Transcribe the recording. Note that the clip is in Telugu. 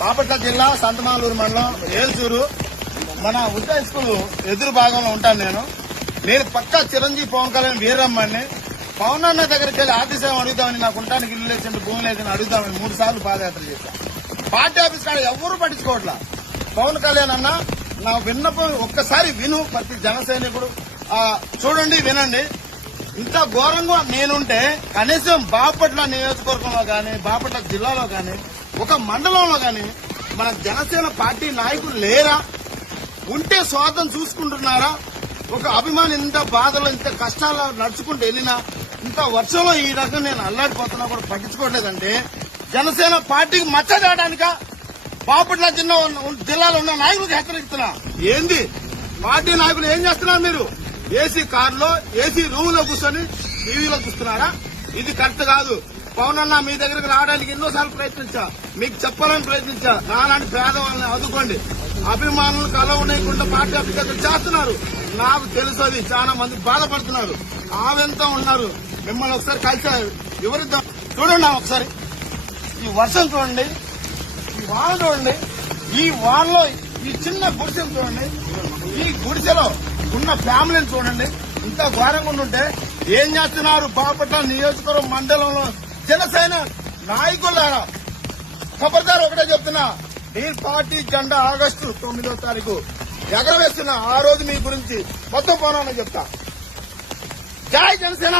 బాపట్ల జిల్లా సంతమాలూరు మండలం ఏల్చూరు మన ఉద్దా స్కూల్ ఎదురు భాగంలో ఉంటాను నేను పక్కా చిరంజీవి పవన్ కళ్యాణ్ వీరమ్మని పవన్ అన్న దగ్గరికి వెళ్ళి ఆర్టీసీ అడుగుదామని నాకు ఉండడానికి ఇల్లు లేదంటే భూమి లేదని అడుగుదామని 3 సార్లు పాదయాత్ర చేశాను. పార్టీ ఆఫీస్ కాడ ఎవరు పట్టించుకోవట్లా. పవన్ కళ్యాణ్ అన్న నా విన్నపం ఒక్కసారి విను. ప్రతి జన సైనికుడు చూడండి, వినండి. ఇంత ఘోరంగా నేనుంటే కనీసం బాపట్ల నియోజకవర్గంలో గాని, బాపట్ల జిల్లాలో గాని, ఒక మండలంలో గాని మన జనసేన పార్టీ నాయకులు లేరా? ఉంటే స్వార్థం చూసుకుంటున్నారా? ఒక అభిమాని ఇంత బాధలో, ఇంత కష్టాలు నడుచుకుంటూ వెళ్ళినా, ఇంత వర్షంలో ఈ రకంగా నేను అల్లాడిపోతున్నా కూడా పట్టించుకోవట్లేదంటే జనసేన పార్టీకి మచ్చ తేయడానికా? బాపట్ల జిల్లాలో ఉన్న నాయకులకు హెచ్చరిస్తున్నా. ఏంది పార్టీ నాయకులు ఏం చేస్తున్నారు? మీరు ఏసీ కారులో ఏసీ రూమ్ లో కూర్చొని టీవీలో చూస్తున్నారా? ఇది కరెక్ట్ కాదు. పవన్ అన్న మీ దగ్గరకు రావడానికి ఎన్నోసార్లు ప్రయత్నించా, మీకు చెప్పాలని ప్రయత్నించా. నాలాంటి పేదవాళ్ళని ఆదుకోండి. అభిమానులు కలవనేకుండా పార్టీ అభ్యర్థులు చేస్తున్నారు. నాకు తెలుసు, అది చాలా మంది బాధపడుతున్నారు. ఆవెంత ఉన్నారు. మిమ్మల్ని ఒకసారి కలిసి వివరిద్దాం. చూడండి ఒకసారి ఈ వర్షం చూడండి, ఈ వాన చూడండి, ఈ వానలో ఈ చిన్న గుడిసెలు చూడండి, ఈ గుడిసెలో ఉన్న ఫ్యామిలీని చూడండి. ఇంత ఘోరంగా ఉంటుంటే ఏం చేస్తున్నారు? బాపట్ల నియోజకవర్గం మండలంలో జనసేన నాయకులారా, ఖబర్దార్ ఒకటే చెప్తున్నా, ఈ పార్టీ జెండా ఆగస్టు 9వ తారీఖు ఎగరవేస్తున్నా. ఆ రోజు మీ గురించి మొత్తం పోనా చెప్తా. జై జనసేన.